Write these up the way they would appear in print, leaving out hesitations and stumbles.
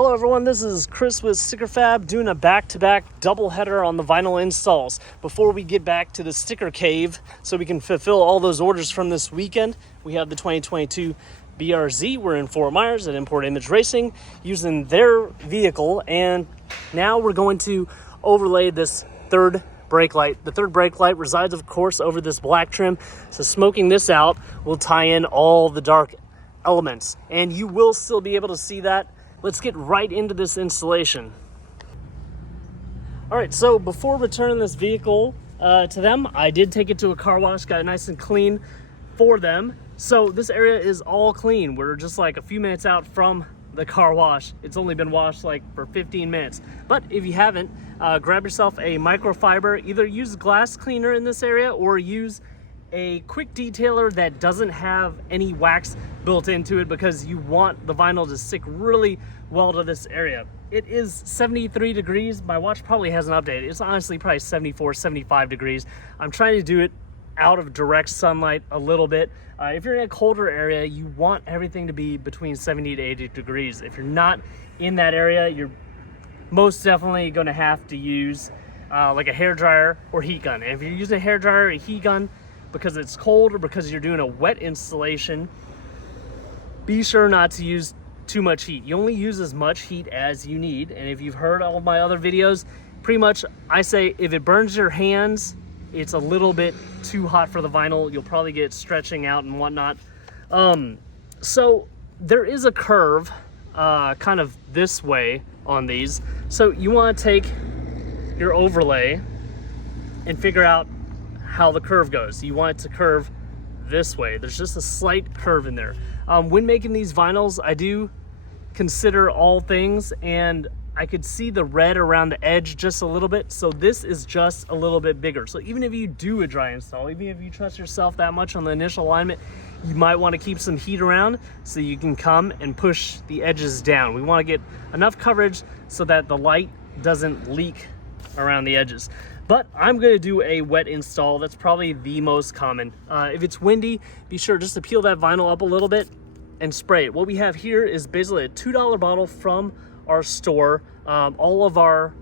Hello everyone, this is Chris with Sticker Fab doing a back-to-back doubleheader on the vinyl installs. Before we get back to the sticker cave so we can fulfill all those orders from this weekend, we have the 2022 BRZ. We're in Fort Myers at Import Image Racing using their vehicle, and now we're going to overlay this third brake light. The third brake light resides, of course, over this black trim, so smoking this out will tie in all the dark elements, and you will still be able to see that. Let's get right into this installation. All right, so before returning this vehicle to them, I did take it to a car wash, got it nice and clean for them. So this area is all clean. We're just like a few minutes out from the car wash. It's only been washed like for 15 minutes. But if you haven't, grab yourself a microfiber. Either use glass cleaner in this area or use a quick detailer that doesn't have any wax built into it, because you want the vinyl to stick really well to this area. It is 73 degrees. My watch probably hasn't updated. It's honestly probably 74, 75 degrees. I'm trying to do it out of direct sunlight a little bit. If you're in a colder area, you want everything to be between 70 to 80 degrees. If you're not in that area, you're most definitely going to have to use like a hair dryer or heat gun. And if you're using a hair dryer or a heat gun because it's cold or because you're doing a wet installation, be sure not to use too much heat. You only use as much heat as you need. And if you've heard all of my other videos, pretty much I say if it burns your hands, it's a little bit too hot for the vinyl. You'll probably get stretching out and whatnot. So there is a curve kind of this way on these. So you want to take your overlay and figure out how the curve goes. You want it to curve this way. There's just a slight curve in there. When making these vinyls, I do consider all things, and I could see the red around the edge just a little bit, so this is just a little bit bigger. So even if you do a dry install, even if you trust yourself that much on the initial alignment, you might want to keep some heat around so you can come and push the edges down. We want to get enough coverage so that the light doesn't leak around the edges. But I'm going to do a wet install. That's probably the most common. If it's windy, be sure just to peel that vinyl up a little bit and spray it. What we have here is basically a $2 bottle from our store. All of our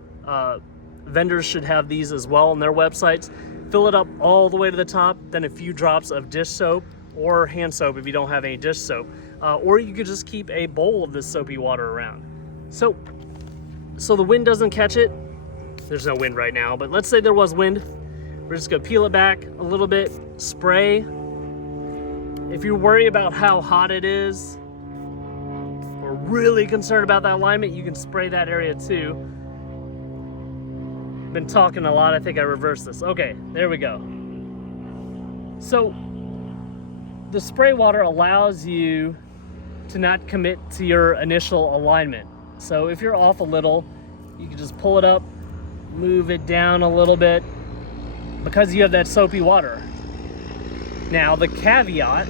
vendors should have these as well on their websites. Fill it up all the way to the top, then a few drops of dish soap or hand soap if you don't have any dish soap. Or you could just keep a bowl of this soapy water around. So the wind doesn't catch it. There's no wind right now, but let's say there was wind. We're just gonna peel it back a little bit, spray. If you worry about how hot it is, or really concerned about that alignment, you can spray that area too. Been talking a lot, I think I reversed this. Okay, there we go. So the spray water allows you to not commit to your initial alignment. So if you're off a little, you can just pull it up, move it down a little bit, because you have that soapy water. Now the caveat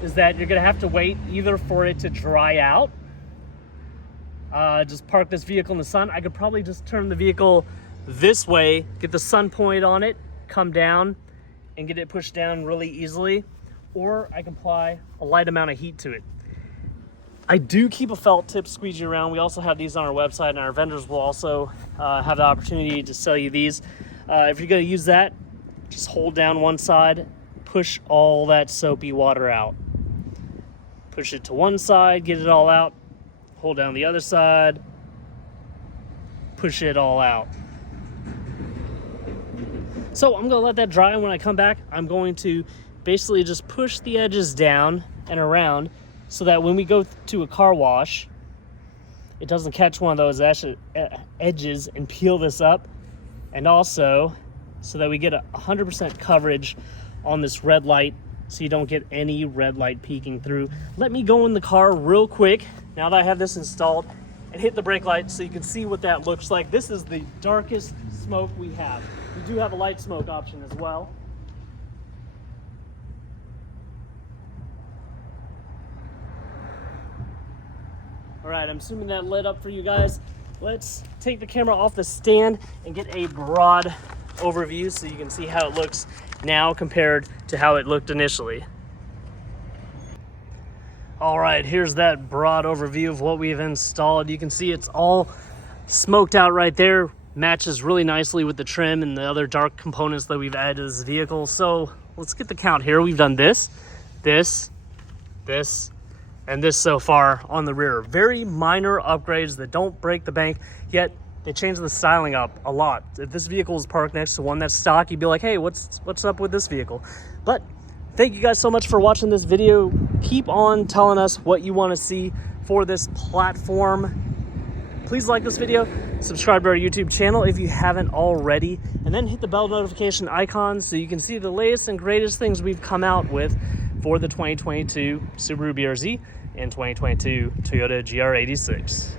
is that you're gonna have to wait either for it to dry out. Just park this vehicle in the sun. I could probably just turn the vehicle this way, get the sun point on it, come down and get it pushed down really easily, or I can apply a light amount of heat to it. I do keep a felt tip squeegee around. We also have these on our website, and our vendors will also have the opportunity to sell you these. If you're gonna use that, just hold down one side, push all that soapy water out. Push it to one side, get it all out, hold down the other side, push it all out. So I'm gonna let that dry, and when I come back, I'm going to basically just push the edges down and around so that when we go to a car wash, it doesn't catch one of those edges and peel this up. And also so that we get 100% coverage on this red light, so you don't get any red light peeking through. Let me go in the car real quick, now that I have this installed, and hit the brake light so you can see what that looks like. This is the darkest smoke we have. We do have a light smoke option as well. All right, I'm assuming that lit up for you guys. Let's take the camera off the stand and get a broad overview so you can see how it looks now compared to how it looked initially. All right, here's that broad overview of what we've installed. You can see it's all smoked out right there. Matches really nicely with the trim and the other dark components that we've added to this vehicle. So let's get the count here. We've done this, and this so far on the rear. Very minor upgrades that don't break the bank, yet they change the styling up a lot. If this vehicle is parked next to one that's stock, you'd be like, hey, what's up with this vehicle? But thank you guys so much for watching this video. Keep on telling us what you want to see for this platform. Please like this video, subscribe to our YouTube channel if you haven't already, and then hit the bell notification icon so you can see the latest and greatest things we've come out with for the 2022 Subaru BRZ and 2022 Toyota GR86.